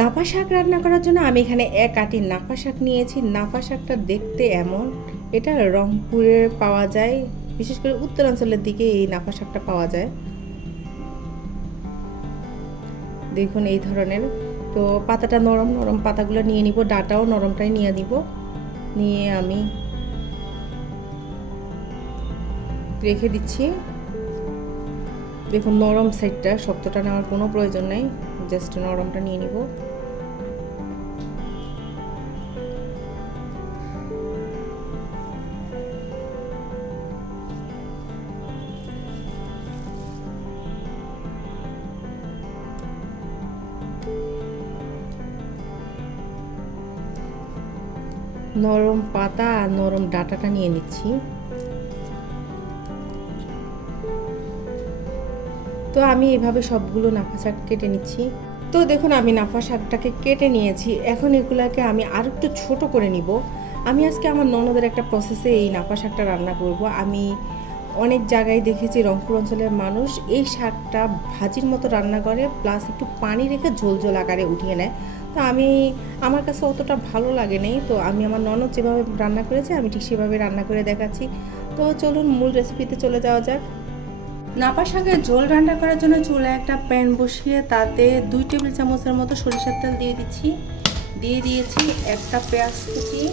নাপা শাক রান্না করার জন্য আমি এখানে এক আঁটি নাপা শাক নিয়েছি। নাপা শাকটা দেখতে এমন, এটা রংপুরে পাওয়া যায়, বিশেষ করে উত্তরাঞ্চলের দিকে এই নাপা শাকটা পাওয়া যায়। দেখুন এই ধরনের। তো পাতাটা নরম নরম পাতাগুলো নিয়ে নিব, ডাটাও নরমটাই নিয়ে নিব। নিয়ে আমি রেখে দিচ্ছি। দেখুন নরম সাইডটা, শক্তটা নেওয়ার কোনো প্রয়োজন নেই, জাস্ট নরমটা নিয়ে নিব। নরম পাতা আর নরম ডাটাটা নিয়ে নিচ্ছি। তো আমি এভাবে সবগুলো নাফা শাক কেটে নিচ্ছি। তো দেখুন আমি নাফা শাকটাকে কেটে নিয়েছি। এখন এগুলাকে আমি আর একটু ছোট করে নিব। আমি আজকে আমার ননদের একটা প্রসেসে এই নাফা শাকটা রান্না করব। আমি অনেক জায়গায় দেখেছি রংপুর অঞ্চলের মানুষ এই শাকটা ভাজির মতো রান্না করে, প্লাস একটু পানি রেখে ঝোল ঝোল আকারে উঠিয়ে নেয়। তো আমার কাছে অতটা ভালো লাগে নাই। তো আমি আমার ননদ যেভাবে রান্না করেছে আমি ঠিক সেভাবে রান্না করে দেখাচ্ছি। তো চলুন মূল রেসিপিতে চলে যাওয়া যাক। নাপা শাকের ঝোল রান্না করার জন্য চুলায় একটা প্যান বসিয়ে তাতে 2 টেবিল চামচের মতো সরিষার তেল দিয়ে দিচ্ছি। দিয়ে দিয়েছি একটা পেঁয়াজ কুচি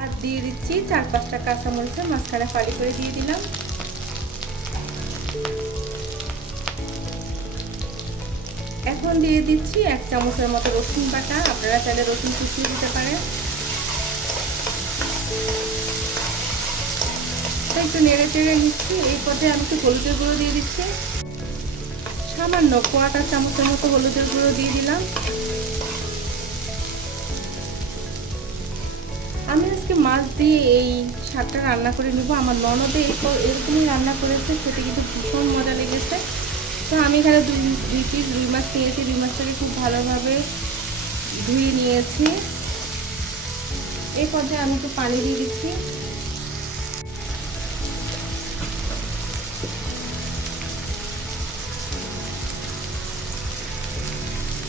আর দিয়ে দিচ্ছি 4-5টা কাঁচামরিচ মাঝখানে ফালি করে দিয়ে দিলাম। এখন দিয়ে দিচ্ছি 1 চামচের মতো রসুন বাটা, আপনারা চাইলে রসুন কুচিয়ে দিতে পারেন। একটু নেড়ে চেড়ে নিচ্ছি। এই পর্যায়ে আমি একটু হলুদের গুঁড়ো দিয়ে দিচ্ছি, সামান্য 1/4 চামচের মতো হলুদের গুঁড়ো দিয়ে দিলাম। আমি আজকে মাছ দিয়ে এই শাকটা রান্না করে নিব। আমার ননদে এরকমই রান্না করেছে, সেটা কিন্তু ভীষণ মজা লেগেছে। তো আমি এখানে দুই পিস রুই মাছ নিয়েছি। রুই মাছটাকে খুব ভালোভাবে ধুয়ে নিয়েছি। এই পর্যায়ে আমি একটু পানি দিয়ে দিচ্ছি।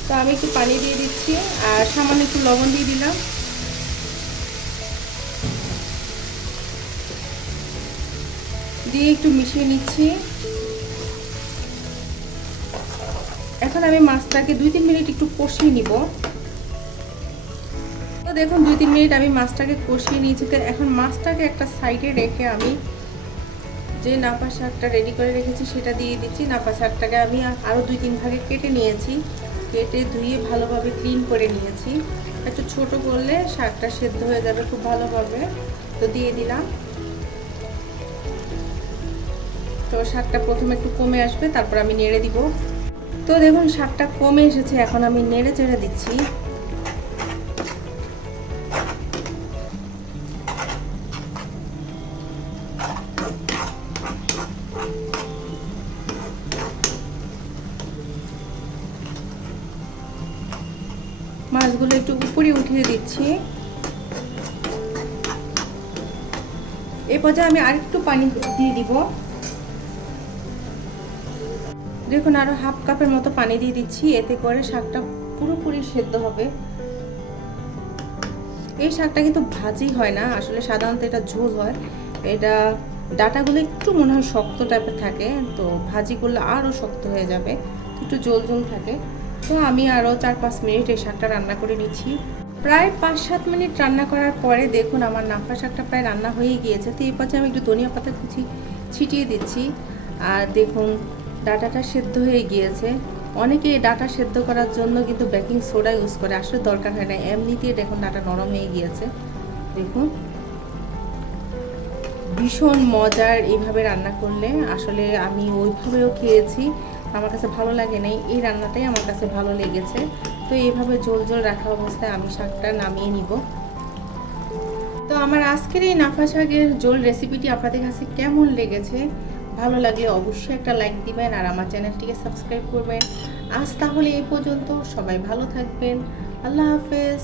তো আমি একটু পানি দিয়ে দিচ্ছি আর সামান্য একটু লবণ দিয়ে দিলাম। দিয়ে একটু মিশিয়ে নিচ্ছি। এখন আমি মাছটাকে 2-3 মিনিট একটু কষিয়ে নিব। তো দেখুন 2-3 মিনিট আমি মাছটাকে কষিয়ে নিয়েছি। তো এখন মাছটাকে একটা সাইডে রেখে আমি যে নাপা শাকটা রেডি করে রেখেছি সেটা দিয়ে দিচ্ছি। নাপা শাকটাকে আমি আরও 2-3 ভাগে কেটে নিয়েছি, কেটে ধুয়ে ভালোভাবে ক্লিন করে নিয়েছি। একটু ছোট করলে শাকটা সেদ্ধ হয়ে যাবে খুব ভালোভাবে। তো দিয়ে দিলাম। তো শাকটা প্রথমে একটু কমে আসবে, তারপর আমি নেড়ে দিব। তো দেখুন শাকটা কমে এসেছে, এখন আমি নেড়ে চেড়ে দিচ্ছি। মাছগুলো একটু উপরে উঠিয়ে দিচ্ছি। এই পর্যায়ে আমি আরেকটু পানি দিয়ে দিব। দেখুন আরো 1/2 কাপের মতো পানি দিয়ে দিচ্ছি, এতে করে শাকটা পুরোপুরি সেদ্ধ হবে। এই শাকটা কিন্তু ভাজি হয় না, আসলে সাধারণত এটা ঝোল হয়। এটা ডাটাগুলো একটু মনে হয় শক্ত টাইপের থাকে, তো ভাজি করলে আরও শক্ত হয়ে যাবে, একটু ঝোল ঝোল থাকে। তো আমি আরও 4-5 মিনিট এই শাকটা রান্না করে নিচ্ছি। প্রায় 5-7 মিনিট রান্না করার পরে দেখুন আমার নাফা শাকটা প্রায় রান্না হয়ে গিয়েছে। তো এই পর্যায়ে আমি একটু ধনিয়া পাতা কুচি ছিটিয়ে দিচ্ছি। আর দেখুন ডাটাটা সেদ্ধ হয়ে গিয়েছে। অনেকে ডাটা সেদ্ধ করার জন্য কিন্তু বেকিং সোডা ইউজ করে, আসলে দরকার হয় না, এমনিতেই দেখুন ডাটা নরম হয়ে গিয়েছে। দেখুন ভীষণ মজার এইভাবে রান্না করলে। আসলে আমি ওইভাবেও খেয়েছি, আমার কাছে ভালো লাগে নাই, এই রান্নাটাই আমার কাছে ভালো লেগেছে। তো এইভাবে ঝোল ঝোল রাখা অবস্থায় আমি শাকটা নামিয়ে নিব। তো আমার আজকের এই নাফা শাকের ঝোল রেসিপিটি আপনাদের কাছে কেমন লেগেছে? ভালো লাগলে অবশ্যই একটা লাইক দিবেন আর আমার চ্যানেলটিকে সাবস্ক্রাইব করবেন। আজ তাহলে এই পর্যন্ত, সবাই ভালো থাকবেন। আল্লাহ হাফেজ।